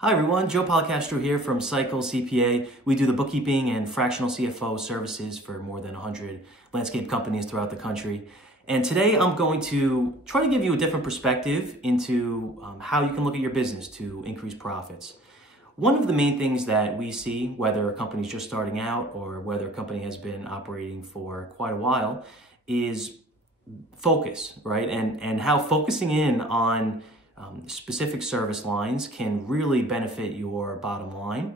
Hi everyone, Joe Policastro here from Cycle CPA. We do the bookkeeping and fractional CFO services for more than 100 landscape companies throughout the country. And today I'm going to try to give you a different perspective into how you can look at your business to increase profits. One of the main things that we see, whether a company is just starting out or whether a company has been operating for quite a while, is focus, right? And how focusing in on specific service lines can really benefit your bottom line.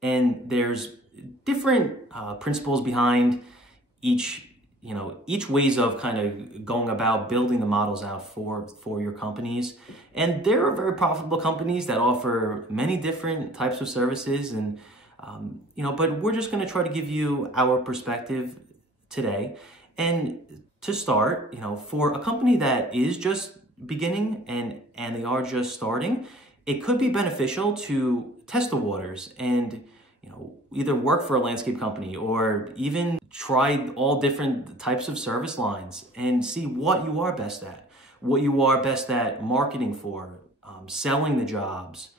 And there's different principles behind each ways of kind of going about building the models out for your companies. And there are very profitable companies that offer many different types of services, and but we're just going to try to give you our perspective today. And to start, for a company that is just beginning and they are just starting, it could be beneficial to test the waters and either work for a landscape company or even try all different types of service lines and see what you are best at, what you are best at marketing for, selling the jobs,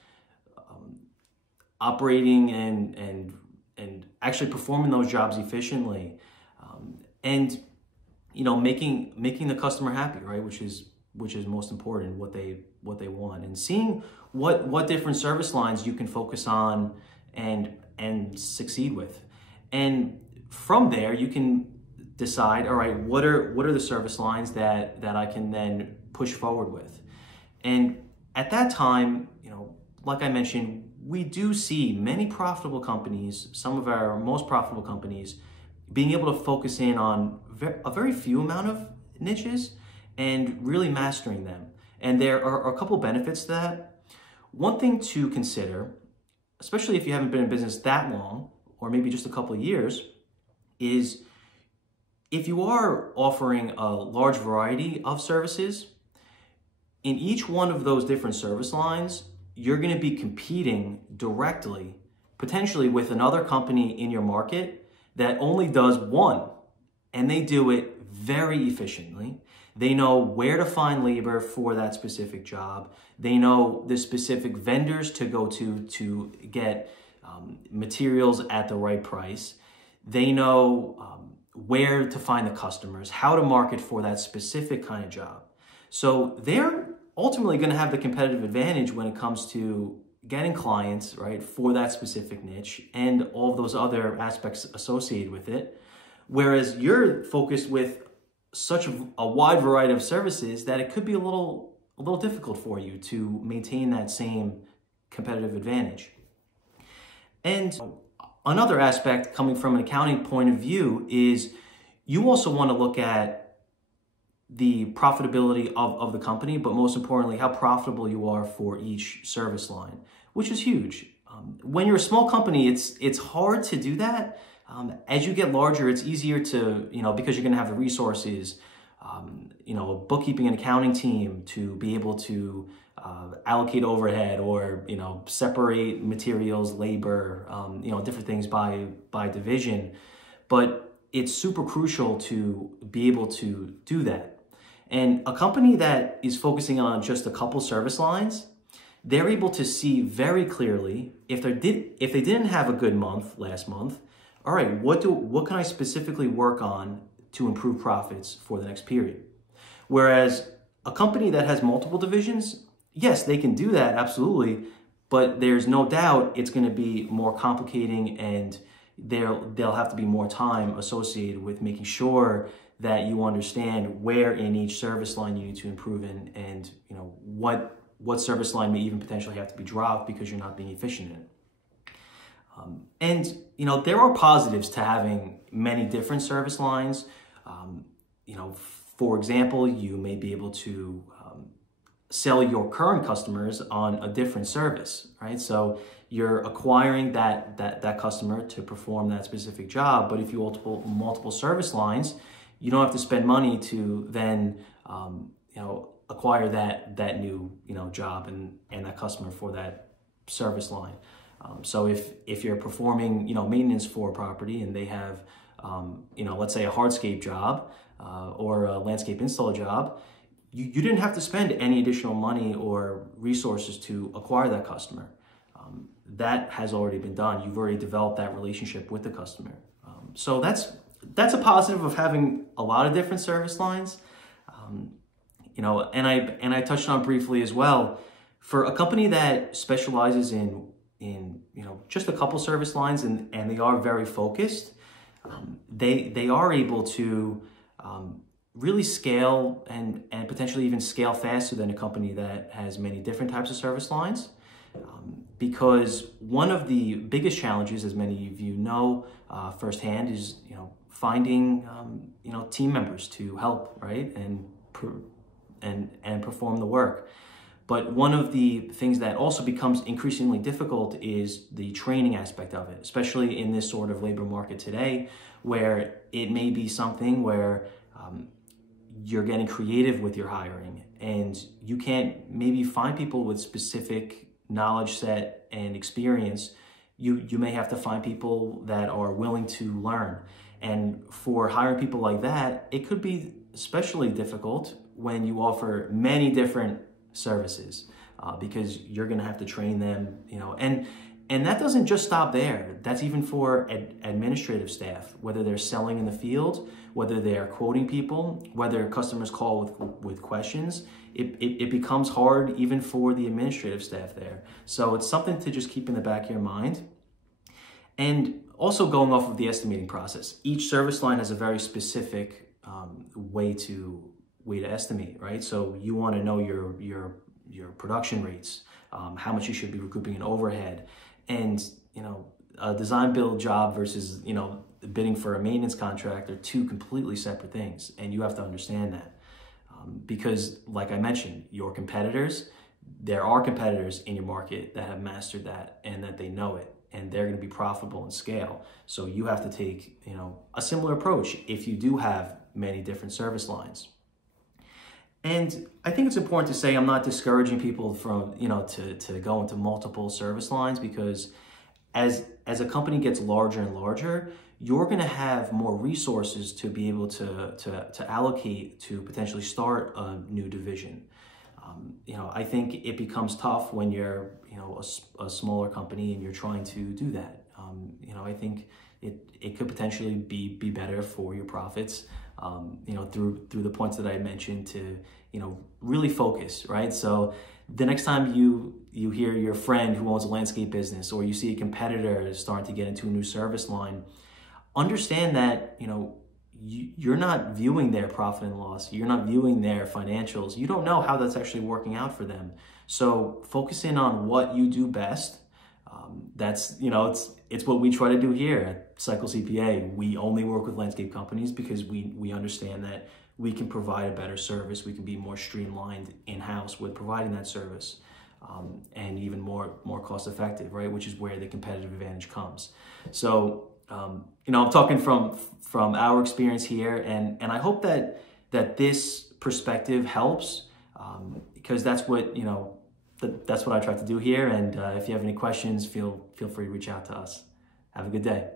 operating and actually performing those jobs efficiently, and making the customer happy, right? Which is most important, what they want, and seeing what different service lines you can focus on and succeed with. And from there you can decide, all right, what are the service lines that I can then push forward with. And at that time, like I mentioned, we do see many profitable companies, some of our most profitable companies, being able to focus in on a very few amount of niches and really mastering them. And there are a couple benefits to that. One thing to consider, especially if you haven't been in business that long, or maybe just a couple of years, is if you are offering a large variety of services, in each one of those different service lines, you're going to be competing directly, potentially with another company in your market that only does one, and they do it very efficiently. They know where to find labor for that specific job. They know the specific vendors to go to get materials at the right price. They know where to find the customers, how to market for that specific kind of job. So they're ultimately going to have the competitive advantage when it comes to getting clients, right, for that specific niche and all of those other aspects associated with it. Whereas you're focused with such a wide variety of services that it could be a little difficult for you to maintain that same competitive advantage. And another aspect coming from an accounting point of view is you also want to look at the profitability of the company, but most importantly, how profitable you are for each service line, which is huge. When you're a small company, it's hard to do that. As you get larger, it's easier to, because you're going to have the resources, a bookkeeping and accounting team to be able to allocate overhead or, separate materials, labor, different things by division. But it's super crucial to be able to do that. And a company that is focusing on just a couple service lines, they're able to see very clearly if they didn't have a good month last month, all right, what can I specifically work on to improve profits for the next period? Whereas a company that has multiple divisions, yes, they can do that, absolutely, but there's no doubt it's going to be more complicating, and there'll have to be more time associated with making sure that you understand where in each service line you need to improve in, and what service line may even potentially have to be dropped because you're not being efficient in it. And there are positives to having many different service lines. For example, you may be able to sell your current customers on a different service, right? So you're acquiring that customer to perform that specific job, but if you multiple service lines, you don't have to spend money to then acquire that new job and that customer for that service line. So if you're performing maintenance for a property and they have let's say a hardscape job or a landscape install job, you didn't have to spend any additional money or resources to acquire that customer. That has already been done. You've already developed that relationship with the customer. So that's a positive of having a lot of different service lines. And I touched on briefly as well, for a company that specializes in just a couple service lines and they are very focused, they are able to really scale and potentially even scale faster than a company that has many different types of service lines. Because one of the biggest challenges, as many of you know firsthand, is finding team members to help, right, and perform the work. But one of the things that also becomes increasingly difficult is the training aspect of it, especially in this sort of labor market today, where it may be something where you're getting creative with your hiring and you can't maybe find people with specific knowledge set and experience. You may have to find people that are willing to learn. And for hiring people like that, it could be especially difficult when you offer many different services because you're going to have to train them, and that doesn't just stop there. That's even for administrative staff, whether they're selling in the field, whether they're quoting people, whether customers call with questions. It becomes hard even for the administrative staff there. So it's something to just keep in the back of your mind. And also going off of the estimating process, each service line has a very specific way to estimate, right? So you want to know your production rates, how much you should be recouping in overhead, and a design build job versus bidding for a maintenance contract are two completely separate things, and you have to understand that because, like I mentioned, there are competitors in your market that have mastered that and that they know it, and they're going to be profitable and scale. So you have to take a similar approach if you do have many different service lines. And I think it's important to say I'm not discouraging people from, to go into multiple service lines, because as a company gets larger and larger, you're going to have more resources to be able to allocate to potentially start a new division. I think it becomes tough when you're, a smaller company and you're trying to do that. I think it could potentially be better for your profits, through the points that I mentioned to, really focus, right? So the next time you hear your friend who owns a landscape business, or you see a competitor starting to get into a new service line, understand that, you're not viewing their profit and loss. You're not viewing their financials. You don't know how that's actually working out for them. So focus in on what you do best. That's, it's what we try to do here at Cycle CPA. We only work with landscape companies because we understand that we can provide a better service. We can be more streamlined in-house with providing that service, and even more cost effective, right? Which is where the competitive advantage comes. So, I'm talking from our experience here, and I hope that this perspective helps, because that's what, that's what I try to do here. And if you have any questions, feel free to reach out to us. Have a good day.